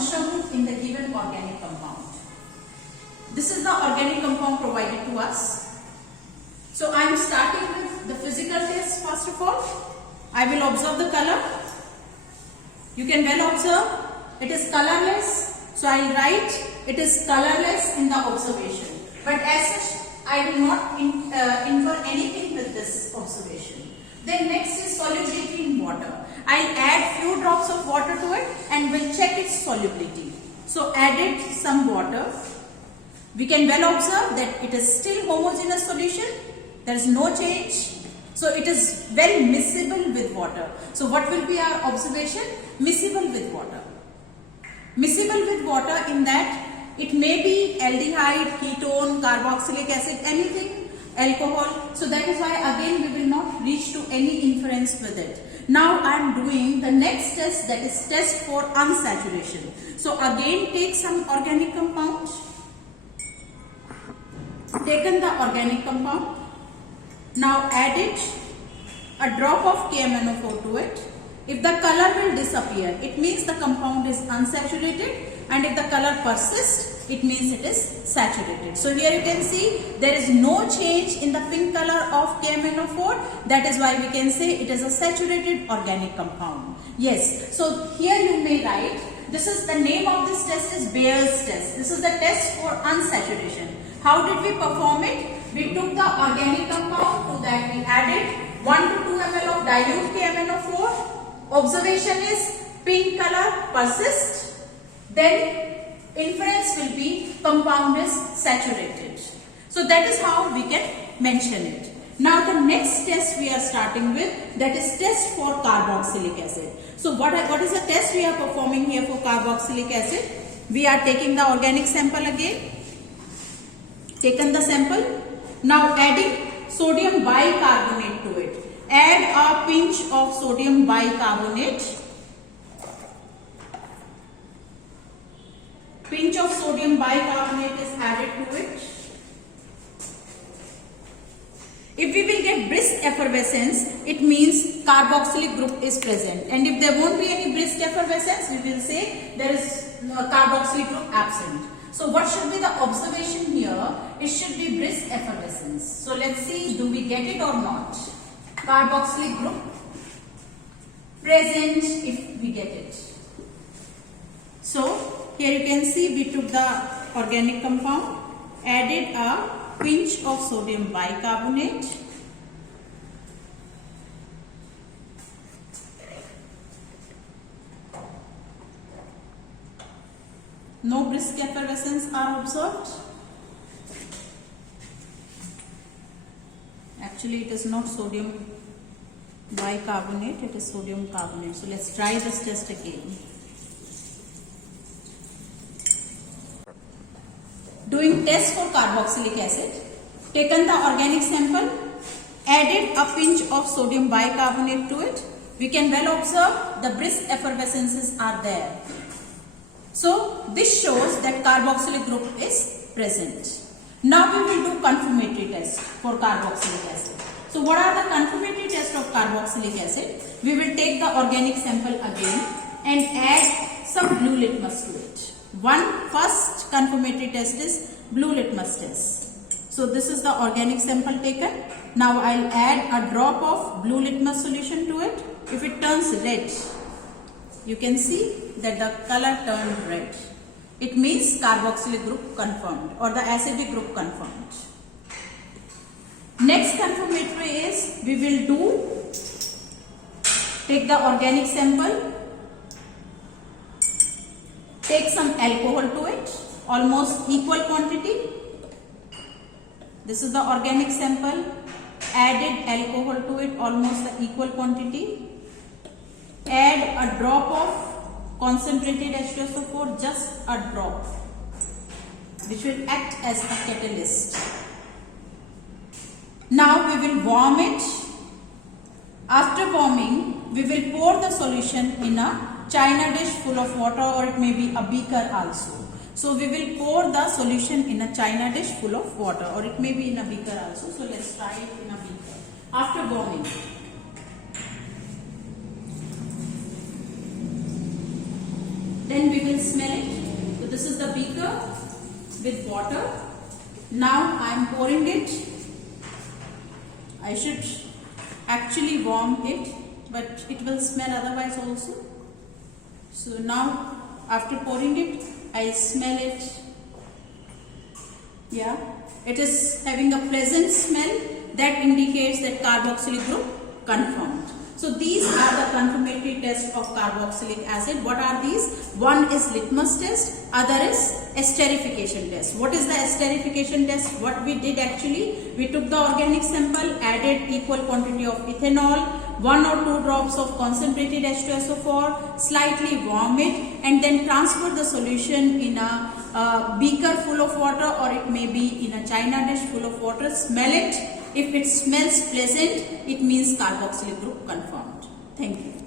consumed in the given organic compound. This is the organic compound provided to us. So I am starting with the physical test first of all. I will observe the color. You can well observe it is colorless. So I will write it is colorless in the observation. But as such I will not infer anything with this observation. Then next is solubility in water. I will add few drops of water to it and will check its solubility. So added some water. We can well observe that it is still homogeneous solution. There is no change. So it is well miscible with water. So what will be our observation? Miscible with water. Miscible with water in that it may be aldehyde, ketone, carboxylic acid, anything, alcohol. So that is why again we will not reach to any inference with it. Now I am doing the next test, that is test for unsaturation. So again take some organic compound. Taken the organic compound. Now added a drop of KMnO4 to it. If the color will disappear, it means the compound is unsaturated, and if the color persists, it means it is saturated. So here you can see there is no change in the pink color of KMnO4. That is why we can say it is a saturated organic compound. Yes. So here you may write, this is the name of this test is Bayer's test. This is the test for unsaturation. How did we perform it? We took the organic compound, to that we added 1 to 2 ml of dilute KMnO4. Observation is pink color persists. Then inference will be compound is saturated. So that is how we can mention it. Now the next test we are starting with, that is test for carboxylic acid. So what is the test we are performing here for carboxylic acid? We are taking the organic sample again. Taken the sample. Now adding sodium bicarbonate to it. Add a pinch of sodium bicarbonate. Pinch of sodium bicarbonate is added to it. If we will get brisk effervescence, it means carboxylic group is present. And if there won't be any brisk effervescence, we will say there is carboxylic group absent. So what should be the observation here? It should be brisk effervescence. So let's see, do we get it or not? Carboxylic group present if we get it. So here you can see we took the organic compound, added a pinch of sodium bicarbonate. No brisk effervescence are observed. Actually, it is not sodium bicarbonate, it is sodium carbonate. So let's try this test again. Doing test for carboxylic acid. Taken the organic sample, added a pinch of sodium bicarbonate to it. We can well observe the brisk effervescences are there. So this shows that carboxylic group is present. Now we will do confirmatory test for carboxylic acid. So what are the confirmatory tests of carboxylic acid? We will take the organic sample again and add some blue litmus to it. First confirmatory test is blue litmus test. So this is the organic sample taken. Now I will add a drop of blue litmus solution to it. If it turns red, you can see that the color turned red. It means carboxylic group confirmed or the acidic group confirmed. Next confirmatory is we will take the organic sample, take some alcohol to it, almost equal quantity. This is the organic sample, added alcohol to it, almost the equal quantity. Add a drop of concentrated H2SO4, just a drop, which will act as a catalyst. Now we will warm it. After warming, we will pour the solution in a china dish full of water, or it may be a beaker also. So we will pour the solution in a china dish full of water, or it may be in a beaker also. So let's try it in a beaker. After warming, Then we will smell it. So this is the beaker with water. Now I am pouring it. I should actually warm it, but it will smell otherwise also. So now after pouring it, I smell it. Yeah, it is having a pleasant smell that indicates that carboxylic group confirmed. So these are the confirmatory tests of carboxylic acid. What are these? One is litmus test, other is esterification test. What is the esterification test? What we did actually, we took the organic sample, added equal quantity of ethanol, 1 or 2 drops of concentrated H2SO4, slightly warm it, and then transfer the solution in a beaker full of water, or it may be in a china dish full of water. Smell it. If it smells pleasant, it means carboxylic group confirmed. Thank you.